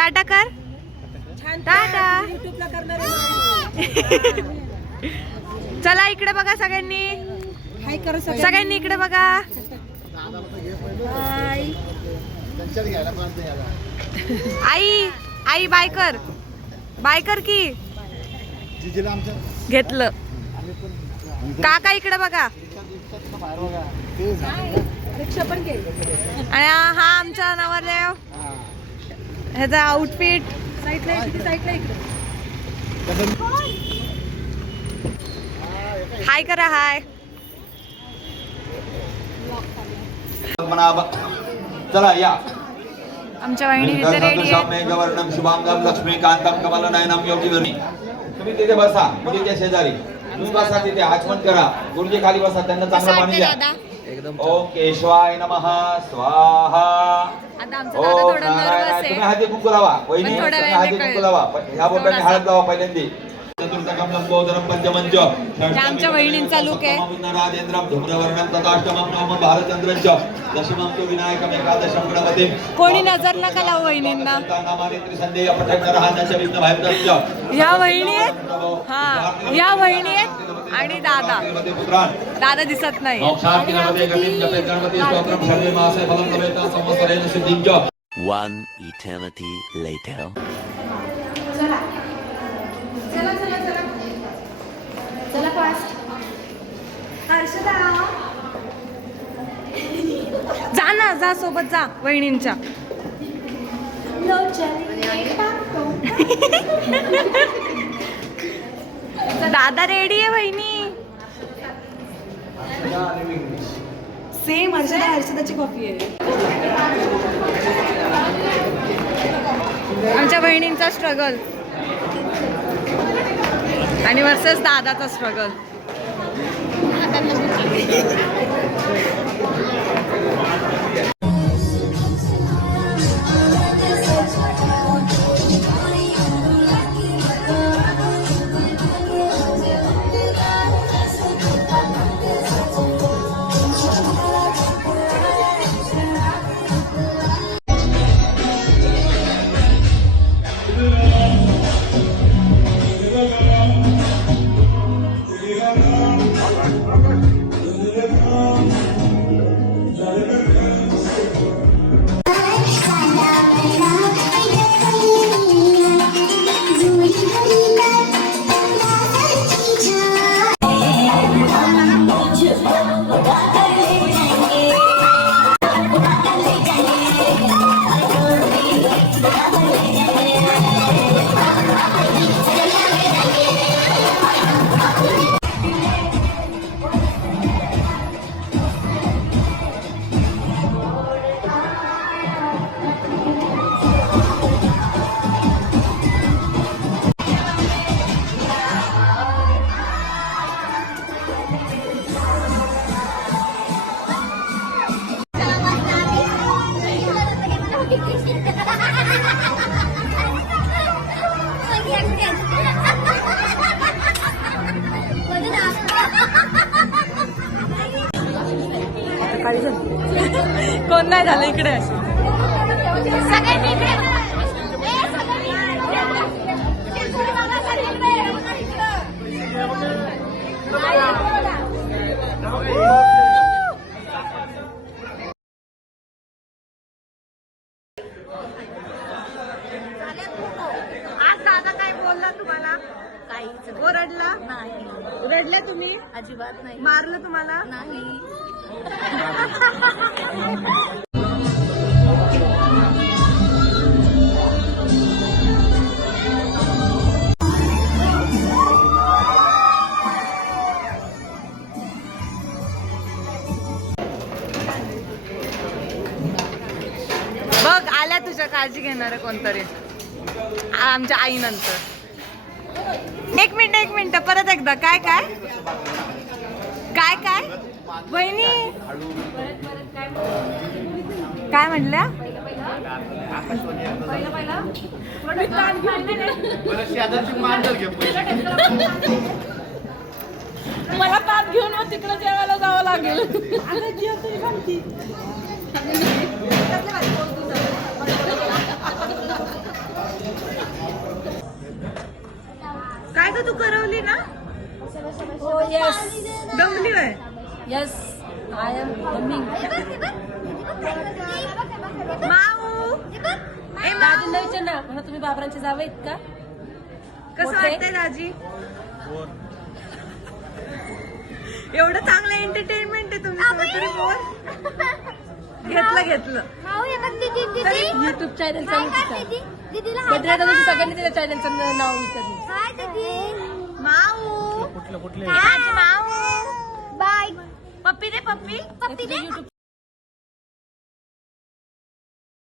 टाटा कर. टाटा. चला इकडे बघा सगळ्यांनी. हाय कर सगळ्यांनी इकडे बघा. आई आई बाय कर. बाय कर की. घेतलं. काका इकडे बघा. आणि हा आमचा नवरदेव. ह्याचा आउटफिट. हाय करा. हाय. चला या. आमच्या वहिनी इथे रेडी आहे. गवर्णम शुभांगम लक्ष्मीकांतम कमलनयनम योगीवर्णी. तुम्ही तिथे बसा मुलीच्या शेजारी. तुम्ही बसा तिथे आचमन करा. गुरुजी खाली बसा. त्यांना चांगलं पाणी द्या. ओम केशवाय नमः स्वाहा. ओम नारायण. तुम्ही हाती कुंकू लावा. वहिनी हाती कुंकू लावा. ह्या बोटाने हळद लावा पहिल्यांदी. चतुर्थकम लंबोदरम पंचमंच. आमच्या वहिनींचा लुक आहे. राजेंद्रम धूम्रवर्णम तथाष्टमम नवमं भारतचंद्रंच. दशमं तु विनायकम एकादशं गणपतिं. कोणी नजर नका लावू वहिनींना. ह्या वहिनी आहेत. हा ह्या वहिनी आहेत आणि दादा. दादा दिसत नाही. 1 eternity later. चला फास्ट. हर्षदा जा ना. जा सोबत जा वहिनींच्या. दादा रेडी आहे. वहिनी सेम. हर्षदाची कॉफी आहे. आमच्या बहिणींचा स्ट्रगल आणि वर्सेस दादाचा स्ट्रगल. कोण नाही झालं इकडे. आज दादा काय बोलला तुम्हाला? काहीच ओरडला नाही. रडले तुम्ही? अजिबात नाही. मारलं तुम्हाला? नाही. बघ आल्या तुझ्या काळजी घेणार कोणतरी आमच्या आईनंतर. एक मिनिट परत एकदा. काय काय काय काय वहिनी काय म्हणल्या? मला ताप घेऊन तिकडे जेवायला जावं लागेल. तर तू करवली ना? हो यस दमली आहे. Yes I am coming. माऊ ए दाजींना विचार ना म्हणा तुम्ही बाबरांचे जावे आहेत का? कसं मोठे? वाटतंय दाजी? एवढं चांगलं एंटरटेनमेंट आहे तुम्ही तरी बोर. घेतलं तरी युट्यूब चॅनल चालू बद्रा दादाची सगळ्यांनी त्याच्या चॅनलचं नाव विचारलं. माऊ कुठलं माऊ बाय. पप्पी दे पप्पी. युट्यूब